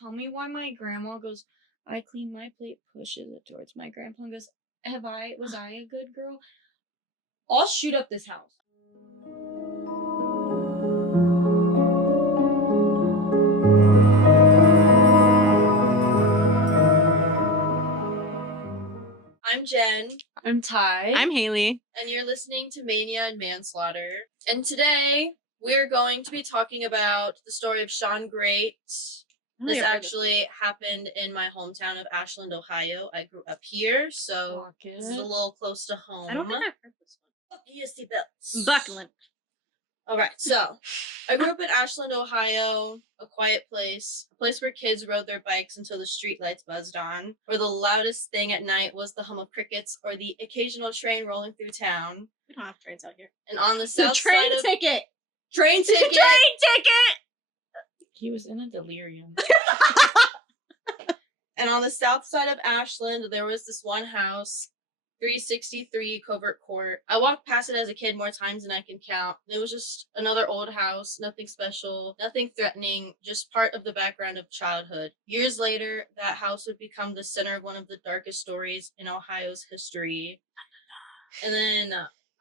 tell me why my grandma goes, I clean my plate, pushes it towards my grandpa and goes, was I a good girl? I'll shoot up this house. I'm Jen. I'm Ty. I'm Haley. And you're listening to Mania and Manslaughter. And today we're going to be talking about the story of Sean Grate. This actually happened in my hometown of Ashland, Ohio. I grew up here, so this is a little close to home. I don't think I've heard this one. Buckle your seatbelts. Buckling. Alright, so I grew up in Ashland, Ohio, a quiet place, a place where kids rode their bikes until the streetlights buzzed on, where the loudest thing at night was the hum of crickets or the occasional train rolling through town. We don't have trains out here. And on the south train side of... ticket! Train ticket! Train ticket! He was in a delirium. And on the south side of Ashland, there was this one house, 363 Covert Court. I walked past it as a kid more times than I can count. It was just another old house, nothing special, nothing threatening, just part of the background of childhood. Years later, that house would become the center of one of the darkest stories in Ohio's history. And then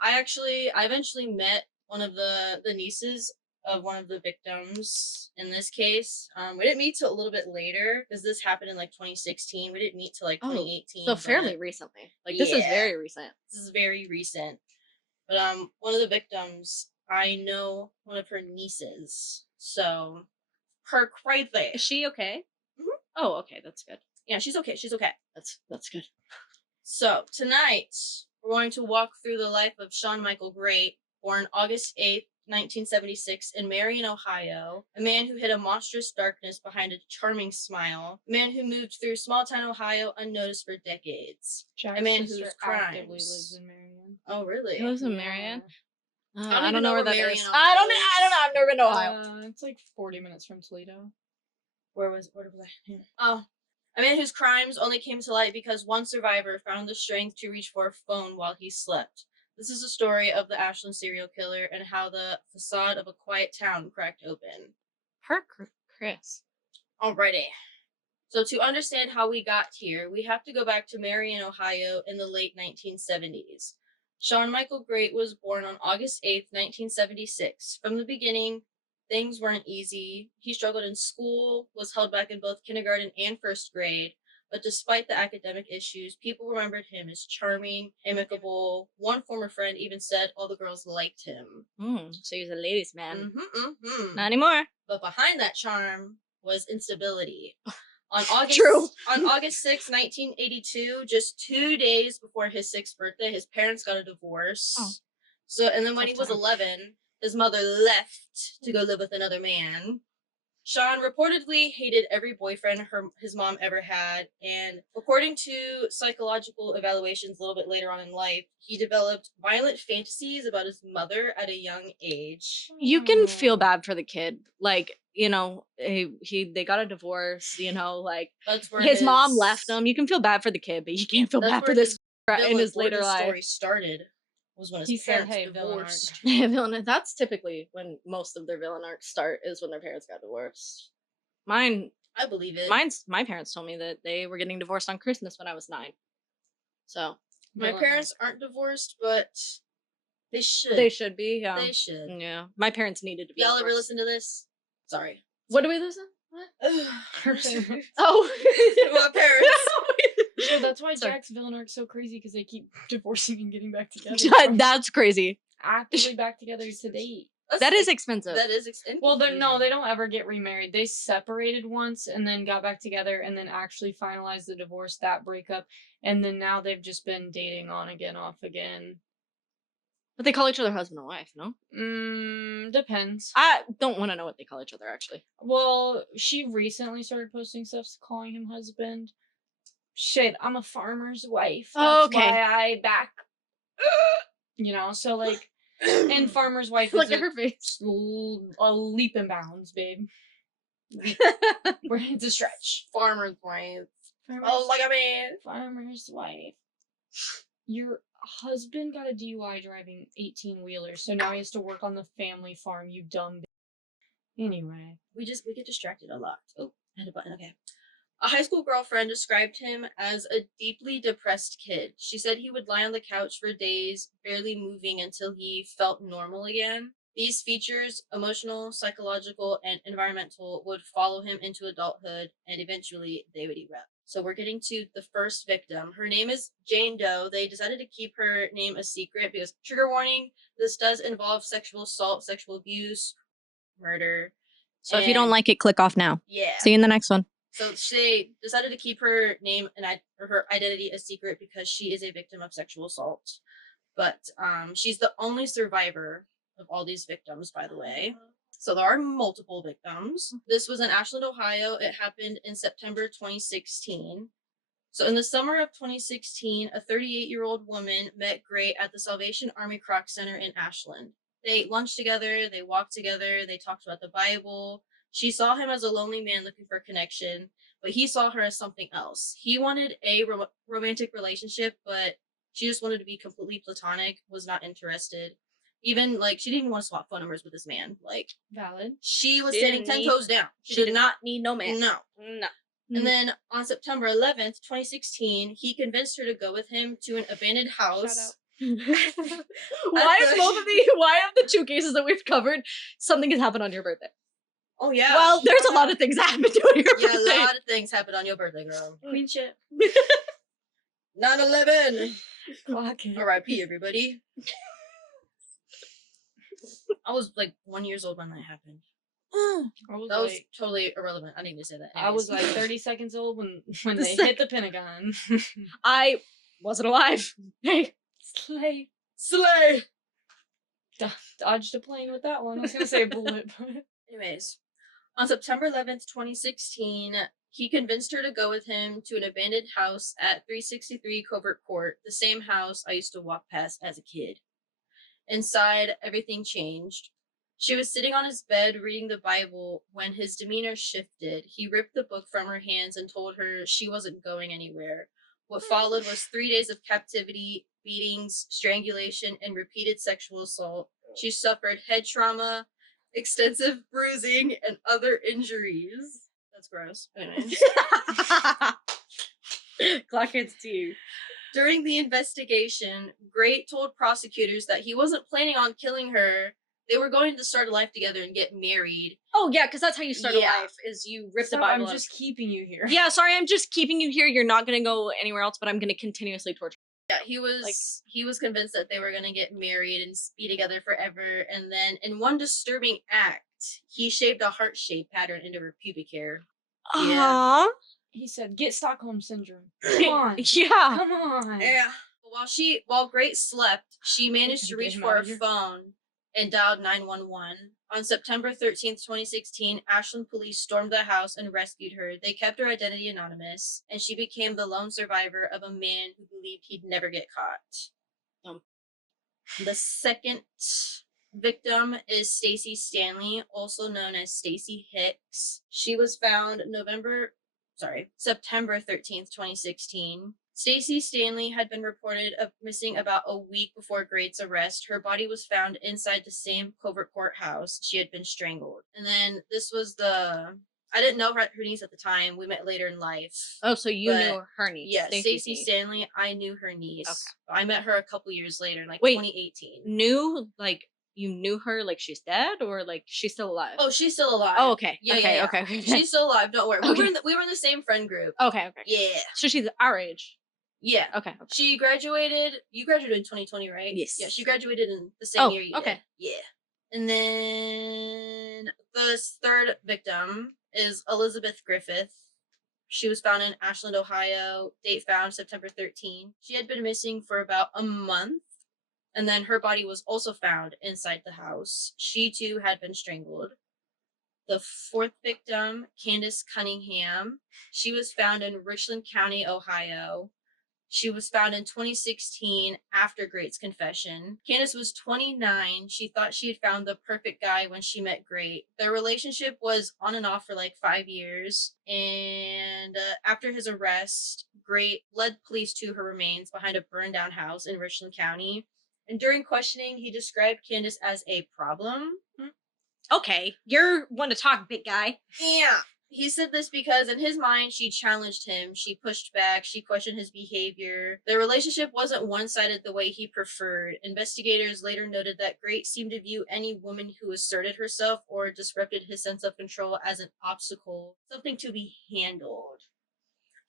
I eventually met one of the nieces of one of the victims in this case. We didn't meet till a little bit later because this happened in like 2016. We didn't meet till like 2018. So fairly recently. Like this is very recent. This is very recent. But one of the victims, I know one of her nieces. So her crazy. Is she okay? Mm-hmm. Oh, okay, that's good. Yeah, she's okay. She's okay. That's good. So tonight we're going to walk through the life of Sean Michael Grate, born August 8th, 1976 in Marion, Ohio, a man who hid a monstrous darkness behind a charming smile, a man who moved through small-town Ohio unnoticed for decades, a man whose crimes lives in Marion. Oh, really? He lives in Marion? I don't know where that is. I don't know. I've never been to Ohio. It's like 40 minutes from Toledo. Where was I? Oh. A man whose crimes only came to light because one survivor found the strength to reach for a phone while he slept. This is a story of the Ashland serial killer and how the facade of a quiet town cracked open. Chris. Alrighty. So to understand how we got here, we have to go back to Marion, Ohio in the late 1970s. Sean Michael Grate was born on August 8th, 1976. From the beginning, things weren't easy. He struggled in school, was held back in both kindergarten and first grade. But despite the academic issues, people remembered him as charming, amicable. One former friend even said all the girls liked him. So he's a ladies' man. Mm-hmm. Not anymore. But behind that charm was instability. On August 6, 1982, just 2 days before his 6th birthday, his parents got a divorce. And then when he was 11, his mother left to go live with another man. Sean reportedly hated every boyfriend his mom ever had, and according to psychological evaluations a little bit later on in life, he developed violent fantasies about his mother at a young age. You can feel bad for the kid. Like, you know, they got a divorce, you know, like that's where his mom left him. You can feel bad for the kid, but you can't feel bad for this in his later life. Story started. Was when his parents divorced. Villain. That's typically when most of their villain arcs start, is when their parents got divorced. I believe it. My parents told me that they were getting divorced on Christmas when I was 9. So my parents aren't divorced, but they should. They should be. Yeah. They should. Yeah. My parents needed to be. Y'all ever listen to this? Sorry. What do we listen? What? Oh, my parents. So that's why Jack's villain arc's so crazy, because they keep divorcing and getting back together. That's crazy. Actively back together to date. That is expensive. That is expensive. Well, they don't ever get remarried. They separated once and then got back together and then actually finalized the divorce, that breakup, and then now they've just been dating on again, off again. But they call each other husband and wife, no? Depends. I don't want to know what they call each other, actually. Well, she recently started posting stuff calling him husband. Shit, I'm a farmer's wife. That's why I back. You know, so like, and farmer's wife Look at her face. A leap in bounds, babe. Where it's a stretch. Farmer's wife. Like a man. Farmer's wife. Your husband got a DUI driving 18-wheelers, so now he has to work on the family farm, you dumb bitch. Anyway. We get distracted a lot. Oh, Hit a button, okay. A high school girlfriend described him as a deeply depressed kid. She said he would lie on the couch for days, barely moving until he felt normal again. These features, emotional, psychological, and environmental, would follow him into adulthood, and eventually they would erupt. So we're getting to the first victim. Her name is Jane Doe. They decided to keep her name a secret because, trigger warning, this does involve sexual assault, sexual abuse, murder. So if you don't like it, click off now. Yeah. See you in the next one. So they decided to keep her name and her identity a secret because she is a victim of sexual assault. But she's the only survivor of all these victims, by the way. So there are multiple victims. This was in Ashland, Ohio. It happened in September 2016. So in the summer of 2016, a 38-year-old woman met Grate at the Salvation Army Croc Center in Ashland. They ate lunch together, they walked together, they talked about the Bible. She saw him as a lonely man looking for connection, but he saw her as something else. He wanted a romantic relationship, but she just wanted to be completely platonic, was not interested. Even, like, she didn't even want to swap phone numbers with this man. Like, Valid. she was standing 10 toes down. She did not need no man. No. No. And then on September 11th, 2016, he convinced her to go with him to an abandoned house. Why of the two cases that we've covered, something has happened on your birthday? Oh, yeah. Well, there's a lot of things that happened on your birthday. Yeah, a lot of things happened on your birthday, girl. Queen shit. 9/11. Clock it. R.I.P. everybody. I was like 1 year old when that happened. That was totally irrelevant. I didn't even say that. I was like 30 seconds old when they hit the Pentagon. I wasn't alive. Hey. Slay. Dodged a plane with that one. I was gonna say a bullet, but anyways, on September 11th, 2016, he convinced her to go with him to an abandoned house at 363 Covert Court, the same house I used to walk past as a kid. Inside, everything changed. She was sitting on his bed reading the Bible when his demeanor shifted. He ripped the book from her hands and told her she wasn't going anywhere. What followed was 3 days of captivity, beatings, strangulation, and repeated sexual assault. She suffered head trauma, extensive bruising, and other injuries. That's gross. Anyways. Clock hits to you. During the investigation, Grate told prosecutors that he wasn't planning on killing her. They were going to start a life together and get married. Oh, yeah, because that's how you start a life, is you rip the Bible. I'm just keeping you here. Yeah, sorry, I'm just keeping you here. You're not going to go anywhere else, but I'm going to continuously torture you. Yeah, he was convinced that they were going to get married and be together forever. And then, in one disturbing act, he shaved a heart-shaped pattern into her pubic hair. Yeah. He said, "Get Stockholm syndrome." Come on. Yeah. Come on. Yeah. While Grate slept, she managed to reach for her phone and dialed 911. On September 13th, 2016, Ashland police stormed the house and rescued her. They kept her identity anonymous, and she became the lone survivor of a man who believed he'd never get caught. The second victim is Stacy Stanley, also known as Stacy Hicks. She was found September 13th, 2016. Stacy Stanley had been reported missing about a week before Grate's arrest. Her body was found inside the same Covert courthouse. She had been strangled. And then this was I didn't know her niece at the time. We met later in life. Oh, so you knew her niece. Yeah, Stacy Stanley, I knew her niece. Okay. I met her a couple years later, in 2018. You knew her, like she's dead, or like she's still alive? Oh, she's still alive. Oh, okay. Yeah, Okay. She's still alive, don't worry. Okay. We were in the same friend group. Okay. Yeah. So she's our age. Yeah. Okay. She graduated. You graduated in 2020, right? Yes. Yeah, she graduated in the same year you did. Okay. Yeah. And then the third victim is Elizabeth Griffith. She was found in Ashland, Ohio. Date found September 13. She had been missing for about a month. And then her body was also found inside the house. She too had been strangled. The fourth victim, Candace Cunningham. She was found in Richland County, Ohio. She was found in 2016 after Grate's confession. Candace was 29. She thought she had found the perfect guy when she met Grate. Their relationship was on and off for like 5 years. And after his arrest, Grate led police to her remains behind a burned down house in Richland County. And during questioning, he described Candace as a problem. Okay, you're one to talk, big guy. Yeah. He said this because in his mind, she challenged him, she pushed back, she questioned his behavior. Their relationship wasn't one-sided the way he preferred. Investigators later noted that Grate seemed to view any woman who asserted herself or disrupted his sense of control as an obstacle, something to be handled.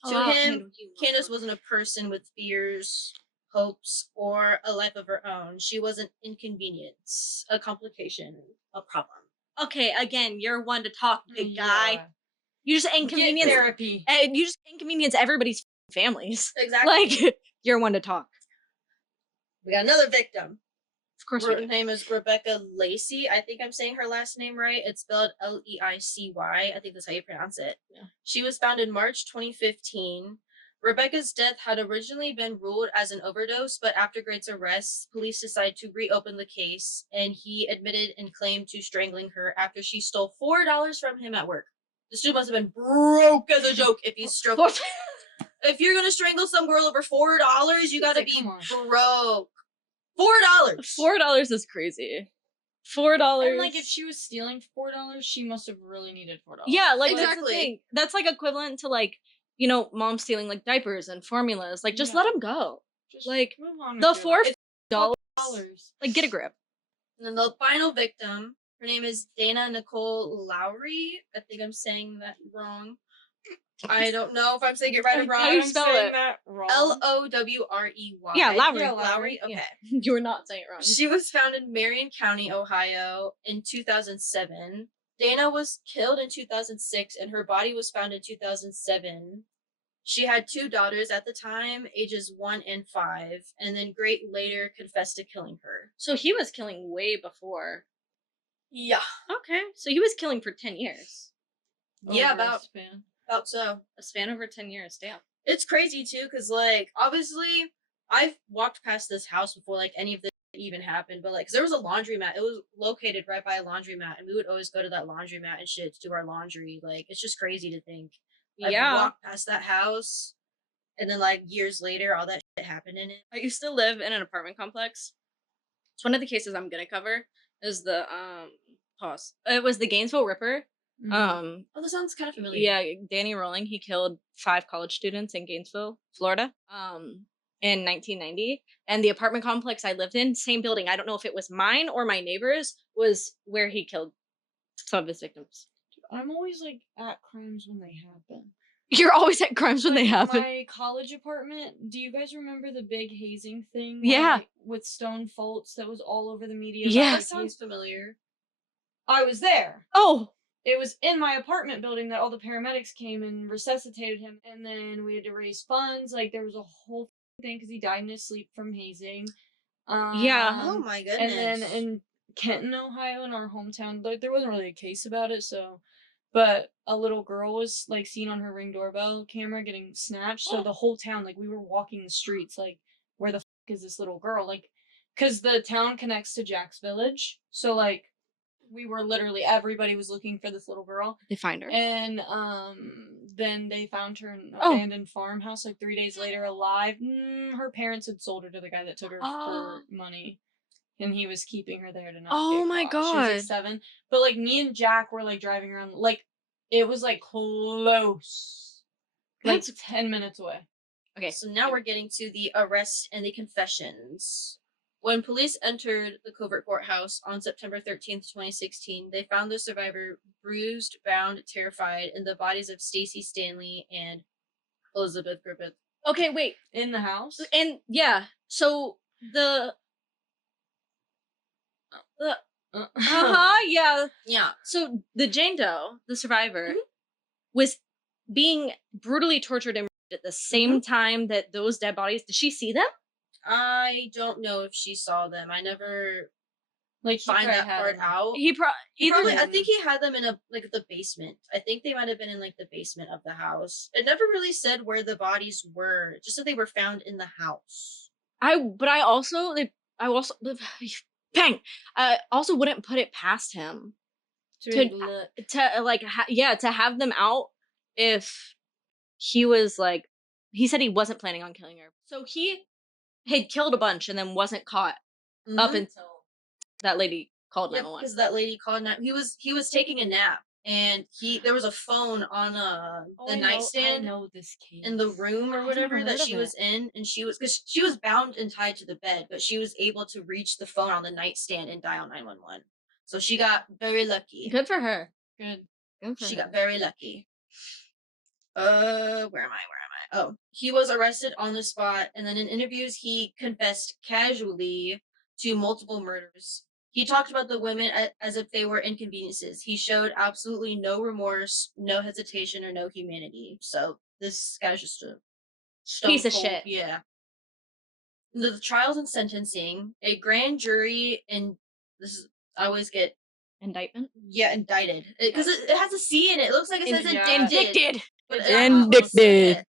To him, Candace wasn't a person with fears, hopes, or a life of her own. She was an inconvenience, a complication, a problem. Okay, again, you're one to talk, big guy. You just inconvenience therapy. You just inconvenience everybody's families. Exactly. Like, you're one to talk. We got another victim. Of course. Her name is Rebecca Lacey. I think I'm saying her last name right. It's spelled Leicy. I think that's how you pronounce it. Yeah. She was found in March 2015. Rebecca's death had originally been ruled as an overdose, but after Grate's arrest, police decided to reopen the case, and he admitted and claimed to strangling her after she stole $4 from him at work. This dude must have been broke as a joke if he's stroking. If you're gonna strangle some girl over $4, you gotta be broke. $4. $4 is crazy. $4. And like if she was stealing $4, she must have really needed $4. Yeah, like Exactly. that's the thing. That's like equivalent to like, you know, mom stealing like diapers and formulas. Like just let them go. Just like move on the $4. like get a grip. And then the final victim, her name is Dana Nicole Lowry. I think I'm saying that wrong. I don't know if I'm saying it right or wrong. How do you spell it? Lowrey. Yeah, Lowry. Yeah, Lowry. Okay. Yeah. You were not saying it wrong. She was found in Marion County, Ohio in 2007. Dana was killed in 2006 and her body was found in 2007. She had 2 daughters at the time, ages 1 and 5, and then Grate later confessed to killing her. So he was killing way before. Yeah. Okay. So he was killing for 10 years. Yeah, Over a about span. so. A span over 10 years. Damn. It's crazy too, because like obviously I've walked past this house before like any of this even happened, but like 'cause there was a laundromat. It was located right by a laundromat, and we would always go to that laundromat and shit to do our laundry. Like it's just crazy to think. I've walked past that house, and then like years later, all that shit happened in it. I used to live in an apartment complex. It's one of the cases I'm gonna cover. Is the pause. It was the Gainesville Ripper. Oh, that sounds kind of familiar. Yeah, Danny Rolling. He killed 5 college students in Gainesville, Florida. In 1990, and the apartment complex I lived in, same building. I don't know if it was mine or my neighbor's, was where he killed some of his victims. I'm always like at crimes when they happen. You're always at crimes when they happen. My college apartment. Do you guys remember the big hazing thing? Yeah. Like, with stone faults that was all over the media. Yeah. That sounds familiar. I was there. Oh. It was in my apartment building that all the paramedics came and resuscitated him, and then we had to raise funds. Like there was a whole thing because he died in his sleep from hazing. Yeah. Oh my goodness. And then in Kenton, Ohio, in our hometown, like there wasn't really a case about it, so. But a little girl was like seen on her Ring doorbell camera getting snatched. So the whole town, like we were walking the streets, like where the fuck is this little girl? Like, cause the town connects to Jack's Village, so like we were literally everybody was looking for this little girl. They find her, and then they found her in an abandoned farmhouse like 3 days later, alive. Her parents had sold her to the guy that took her for money. And he was keeping her there to not Oh get my caught. She was God. like 7. But like me and Jack were like driving around, like it was like close. Like 10 minutes away. Okay, so now we're getting to the arrest and the confessions. When police entered the covert courthouse on September 13th, 2016, they found the survivor bruised, bound, terrified, in the bodies of Stacy Stanley and Elizabeth Griffith. Okay, wait. In the house? And yeah, so the yeah. Yeah. So the Jane Doe, the survivor, was being brutally tortured and at the same time that those dead bodies. Did she see them? I don't know if she saw them. I never like find that part out. He probably. I think he had them in the basement. I think they might have been in like the basement of the house. It never really said where the bodies were. Just that they were found in the house. I also wouldn't put it past him to have them out if he was like, he said he wasn't planning on killing her. So he had killed a bunch and then wasn't caught up until that lady called 911. Because that lady called 911. He was taking a nap and there was a phone on the nightstand I know this case. in the room or I've whatever never that heard she of was in, and because she was bound and tied to the bed, but she was able to reach the phone on the nightstand and dial 911. So she got very lucky. Good for her. Good. Good for She her. got very lucky. Where am I? Oh, he was arrested on the spot, and then in interviews, he confessed casually to multiple murders. He talked about the women as if they were inconveniences. He showed absolutely no remorse, no hesitation, or no humanity. So this guy's just a stone Piece of cold, shit. yeah. The trials and sentencing, a grand jury, and this is I always get Indictment? indicted because it has a C in it. It looks like it says Indicted. but Indicted.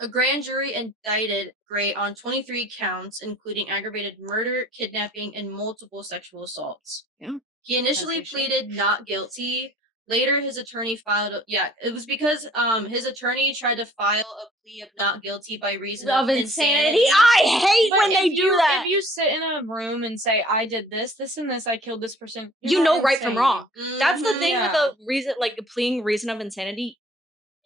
a grand jury indicted Gray on 23 counts, including aggravated murder, kidnapping, and multiple sexual assaults. Yeah. He initially pleaded not guilty. Later, his attorney filed. It was because his attorney tried to file a plea of not guilty by reason Of insanity. I hate when they do that. If you sit in a room and say, "I did this, this, and this, I killed this person," You know right from wrong. That's the Mhm. thing with the reason, like the pleading reason of insanity.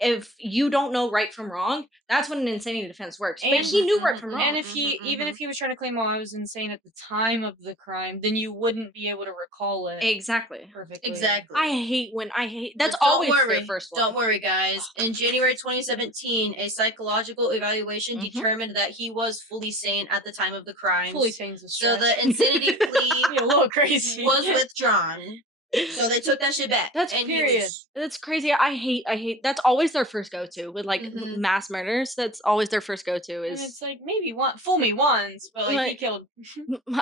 If you don't know right from wrong, that's when an insanity defense works. But he knew right from wrong. And if even if he was trying to claim, "Well, I was insane at the time of the crime," then you wouldn't be able to recall it Exactly. perfectly. Exactly. I hate that's But always their first one. Don't worry, guys. In January 2017, a psychological evaluation determined that he was fully sane at the time of the crimes. Fully sane's a So stretch. the insanity plea You're a little crazy. was withdrawn. So they took that shit back. That's period. That's crazy. I hate. That's always their first go to with like mass murders. That's always their first go to And is it's like maybe fool me once, but like he killed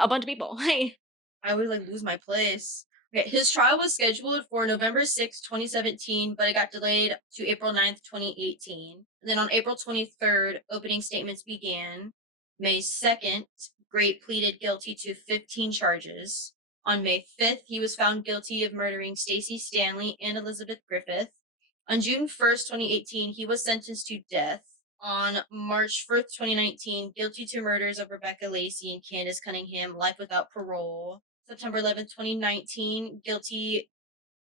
a bunch of people. I would like lose my place. Okay, his trial was scheduled for November 6, 2017, but it got delayed to April 9th, 2018. And then on April 23rd, opening statements began. May 2nd, Grate pleaded guilty to 15 charges. On May 5th, he was found guilty of murdering Stacey Stanley and Elizabeth Griffith. On June 1st, 2018, he was sentenced to death. On March 1st, 2019, guilty to murders of Rebecca Lacey and Candace Cunningham, life without parole. September 11th, 2019, guilty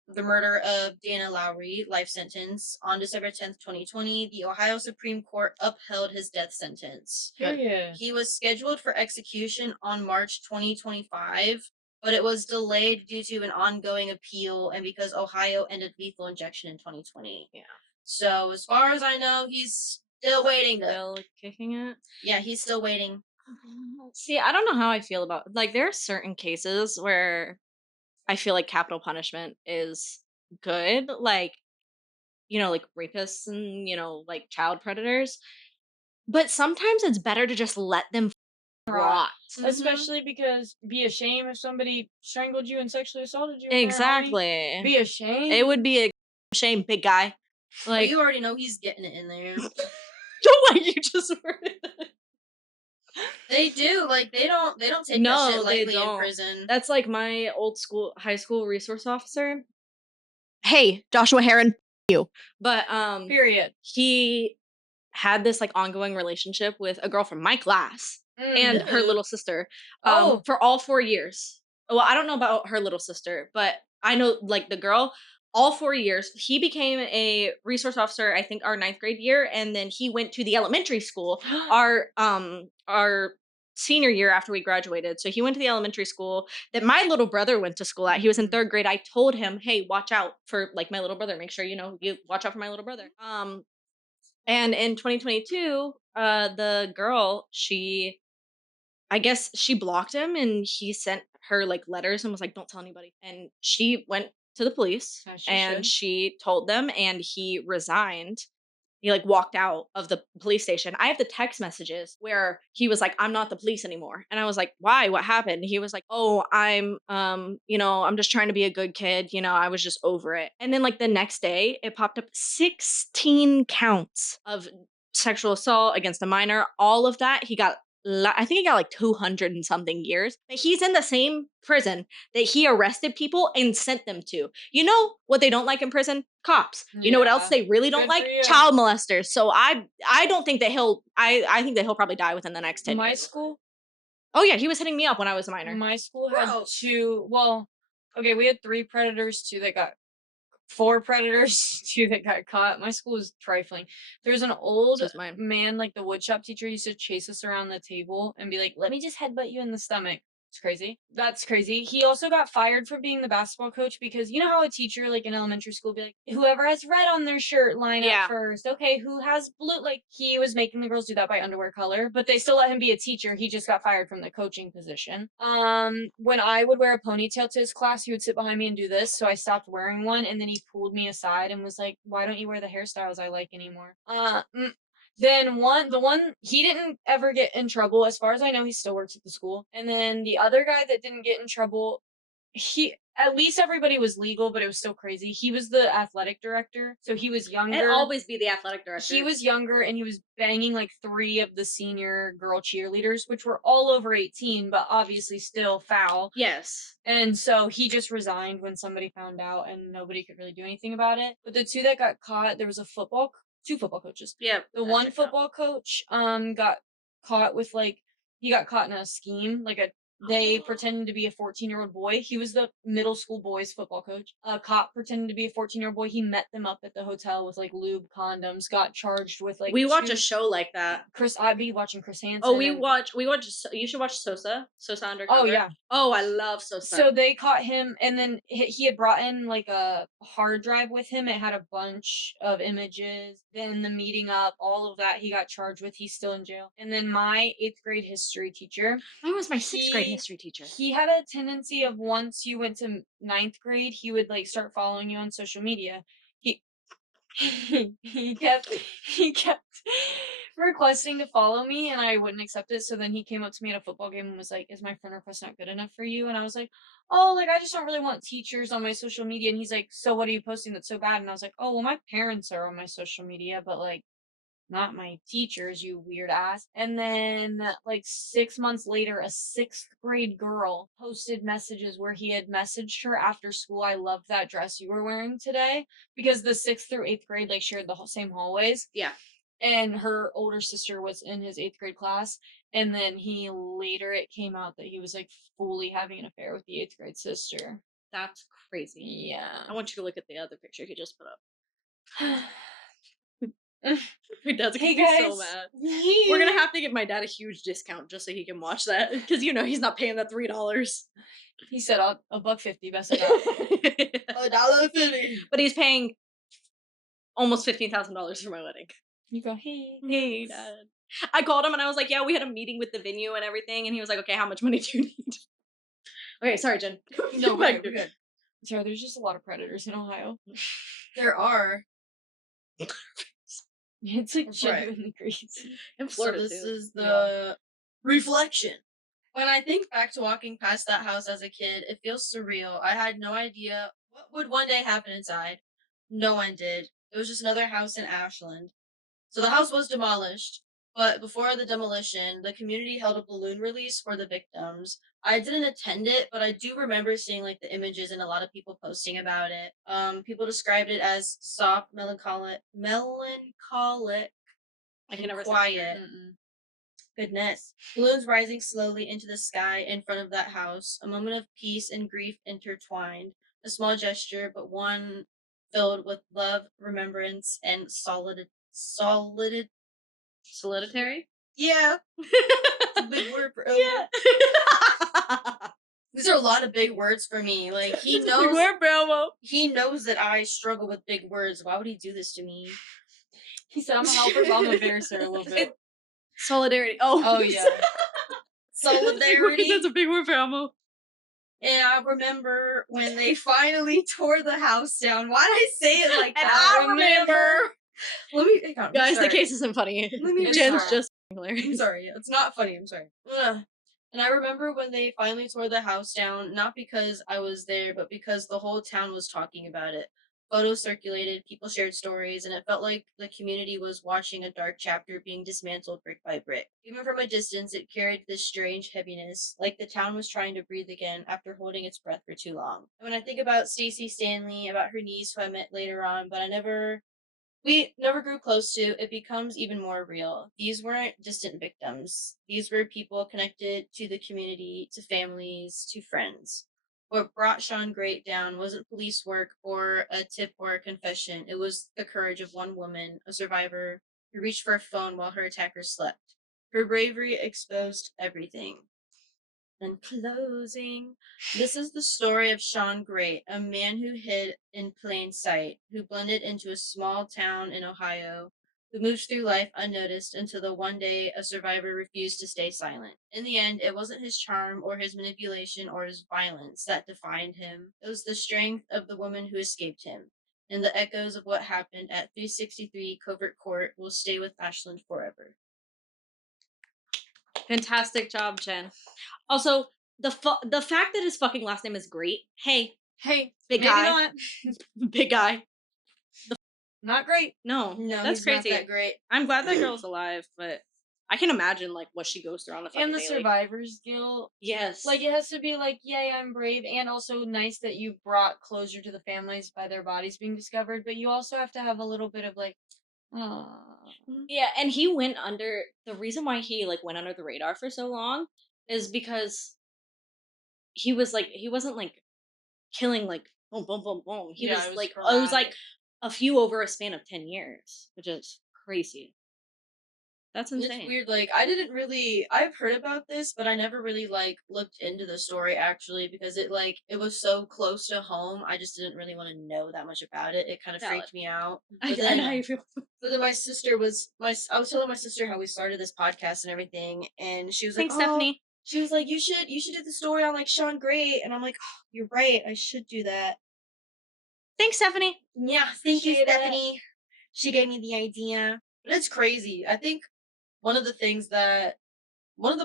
of the murder of Dana Lowry, life sentence. On December 10th, 2020, the Ohio Supreme Court upheld his death sentence. Period. He was scheduled for execution on March 2025, but it was delayed due to an ongoing appeal and because Ohio ended lethal injection in 2020. Yeah. So as far as I know, he's still waiting. Still kicking it. Yeah, he's still waiting. See, I don't know how I feel about like there are certain cases where I feel like capital punishment is good, like like rapists and like child predators. But sometimes it's better to just let them rot. Especially because be ashamed if somebody strangled you and sexually assaulted you. Exactly. Be ashamed. It would be a shame, big guy. Like well, you already know he's getting it in there. Don't like you just worded it. They do. Like they don't take that shit lightly in prison. That's like my old high school resource officer. Hey, Joshua Heron, you. But period. He had this like ongoing relationship with a girl from my class and her little sister for all 4 years. Well, I don't know about her little sister, but I know like the girl all 4 years. He became a resource officer, I think our 9th grade year, and then he went to the elementary school our senior year after we graduated. So he went to the elementary school that my little brother went to school at. He was in 3rd grade. I told him, "Hey, watch out for like my little brother. Make sure you watch out for my little brother." And in 2022, the girl, I guess she blocked him and he sent her like letters and was like, "Don't tell anybody." And she went to the police and she told them and he resigned. He like walked out of the police station. I have the text messages where he was like, "I'm not the police anymore." And I was like, "Why? What happened?" He was like, "Oh, I'm I'm just trying to be a good kid. I was just over it." And then like the next day it popped up 16 counts of sexual assault against a minor. All of that, I think he got like 200 and something years. But he's in the same prison that he arrested people and sent them to. You know what they don't like in prison? Cops. You know what else they really don't like? Child molesters. So I don't think that I think that he'll probably die within the next 10 years. My school? Oh yeah, he was hitting me up when I was a minor. My school had 2, we had 3 predators, 2 that got 4 predators, 2 that got caught. My school was trifling. There's an old Just mine. man, like the woodshop teacher, used to chase us around the table and be like, "Let me just headbutt you in the stomach." It's crazy. That's crazy. He also got fired for being the basketball coach because you know how a teacher, like in elementary school, be like, "Whoever has red on their shirt, line Yeah. up first." Okay, who has blue? Like he was making the girls do that by underwear color, but they still let him be a teacher. He just got fired from the coaching position. When I would wear a ponytail to his class, he would sit behind me and do this, so I stopped wearing one, and then he pulled me aside and was like, "Why don't you wear the hairstyles I like anymore?" Then the one he didn't ever get in trouble. As far as I know, he still works at the school. And then the other guy that didn't get in trouble, he at least everybody was legal, but it was still crazy. He was the athletic director, so he was younger. It'd always be the athletic director. He was younger and he was banging like 3 of the senior girl cheerleaders, which were all over 18, but obviously still foul. Yes. And so he just resigned when somebody found out and nobody could really do anything about it. But the 2 that got caught, there was 2 football coaches. Yeah. The one football coach got caught with like he got caught in a scheme, like they pretended to be a 14-year-old boy. He was the middle school boys football coach. A cop pretended to be a 14-year-old boy. He met them up at the hotel with like lube condoms, got charged with like we watch a show like that. I'd be watching Chris Hansen. Oh, we watch you should watch Sosa Undercover. Oh yeah. Oh, I love Sosa. So they caught him, and then he had brought in like a hard drive with him. It had a bunch of images. Then the meeting up, all of that, he got charged with. He's still in jail. And then my 8th grade history teacher. Mine was my 6th grade history teacher. He had a tendency of once you went to 9th grade, he would like start following you on social media. He kept requesting to follow me and I wouldn't accept it. So then he came up to me at a football game and was like, "Is my friend request not good enough for you?" And I was like, "Oh, like I just don't really want teachers on my social media." And he's like, "So what are you posting that's so bad?" And I was like, "Oh, well, my parents are on my social media, but like not my teachers, you weird ass." And then like 6 months later, a 6th grade girl posted messages where he had messaged her after school, "I love that dress you were wearing today," because the 6th through 8th grade like shared the same hallways. Yeah. And her older sister was in his 8th grade class. And then it came out that he was like fully having an affair with the 8th grade sister. That's crazy. Yeah. I want you to look at the other picture he just put up. My dad's gonna be so mad. We're gonna have to give my dad a huge discount just so he can watch that, because he's not paying that $3. He said $1.50 best of $1.50. But he's paying almost $15,000 for my wedding. You go, hey Dad. I called him and I was like, "Yeah, we had a meeting with the venue and everything," and he was like, "Okay, how much money do you need?" Okay, sorry, Jen. No, we're good. Sorry, there's just a lot of predators in Ohio. There are. It's like genuinely crazy. In Florida, so this too. is the reflection. When I think back to walking past that house as a kid, it feels surreal. I had no idea what would one day happen inside. No one did. It was just another house in Ashland. So the house was demolished, but before the demolition, the community held a balloon release for the victims. I didn't attend it, but I do remember seeing like the images and a lot of people posting about it. People described it as soft, melancholic, I can never quiet. Goodness. Balloons rising slowly into the sky in front of that house. A moment of peace and grief intertwined. A small gesture, but one filled with love, remembrance, and solitary. Yeah. It's a big word for yeah. These are a lot of big words for me. Like he knows. Big word, Bravo. He knows that I struggle with big words. Why would he do this to me? He said, "I'm gonna help her, but I'm gonna embarrass her a little bit." Solidarity. Oh yeah. Solidarity. That's a big word for Elmo. And I remember when they finally tore the house down. Why did I say it like and that? I remember. Let me hang on. Guys, the case isn't funny. Jen's just hilarious. I'm sorry. It's not funny. I'm sorry. Ugh. And I remember when they finally tore the house down, not because I was there, but because the whole town was talking about it. Photos circulated, people shared stories, and it felt like the community was watching a dark chapter being dismantled brick by brick. Even from a distance, it carried this strange heaviness, like the town was trying to breathe again after holding its breath for too long. And when I think about Stacey Stanley, about her niece who I met later on, but we never grew close to, it becomes even more real. These weren't distant victims. These were people connected to the community, to families, to friends. What brought Sean Grate down wasn't police work or a tip or a confession. It was the courage of one woman, a survivor, who reached for a phone while her attackers slept. Her bravery exposed everything. And closing. This is the story of Sean Grate, a man who hid in plain sight, who blended into a small town in Ohio, who moved through life unnoticed until the one day a survivor refused to stay silent. In the end, it wasn't his charm or his manipulation or his violence that defined him. It was the strength of the woman who escaped him. And the echoes of what happened at 363 Covert Court will stay with Ashland forever. Fantastic job, Jen. Also, the fact that his fucking last name is Great. Hey, big maybe guy. not. Big guy. Not great. No, that's he's crazy. Not that great. I'm glad that girl's alive, but I can imagine like what she goes through on the fucking And the daily. survivor's guilt. Yes. Like, it has to be like, yay, I'm brave, and also nice that you brought closure to the families by their bodies being discovered, but you also have to have a little bit of like, yeah, and he went under, the reason why he like went under the radar for so long is because he wasn't like killing like boom boom boom boom. He was like, it was like a few over a span of 10 years, which is crazy. That's insane. It's weird, like, I've heard about this, but I never really, like, looked into the story, actually, because it was so close to home, I just didn't really want to know that much about it. It kind of freaked me out. I know how you feel. But then my sister I was telling my sister how we started this podcast and everything, and she was Thanks, like, Stephanie. She was like, you should do the story on, like, Sean Grate, and I'm like, oh, you're right, I should do that. Thanks, Stephanie. Yeah, thank you, Stephanie. She gave me the idea. But it's crazy. I think one of the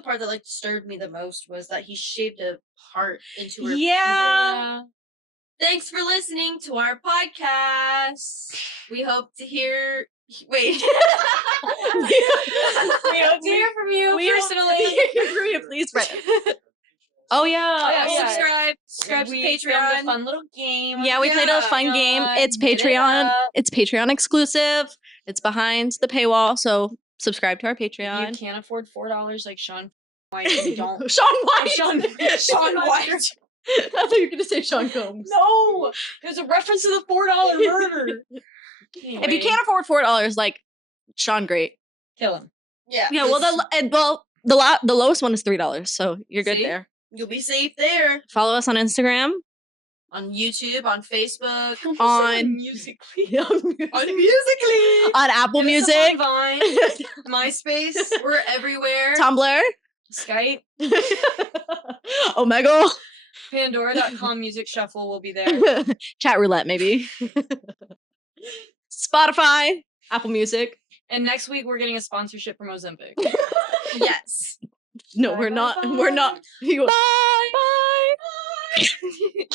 part that like disturbed me the most was that he shaved a heart into her. Yeah. Thanks for listening to our podcast. We hope to hear. Wait. we hope to hear from you personally. Please, right. Oh yeah. Subscribe to We filmed Patreon. a fun little game. Yeah, we played a fun game. It's Patreon. It's Patreon exclusive. It's behind the paywall, so subscribe to our Patreon. If you can't afford $4 like Sean White, you don't. Sean White. Sean White. I thought you were gonna say Sean Combs. No, there's a reference to the $4 murder. Anyway, If you can't afford $4, like Sean Grate, kill him. Yeah. Yeah. Well, the lowest one is $3, so you're good there. You'll be safe there. Follow us on Instagram, on YouTube, on Facebook, on Musically, on Apple Music, Vine, MySpace. We're everywhere. Tumblr, Skype, Omegle, Pandora.com Music Shuffle will be there. Chat Roulette, maybe. Spotify, Apple Music. And next week we're getting a sponsorship from Ozempic. Yes. No, Bye, we're bye, not. bye. We're not. Bye.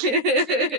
Bye.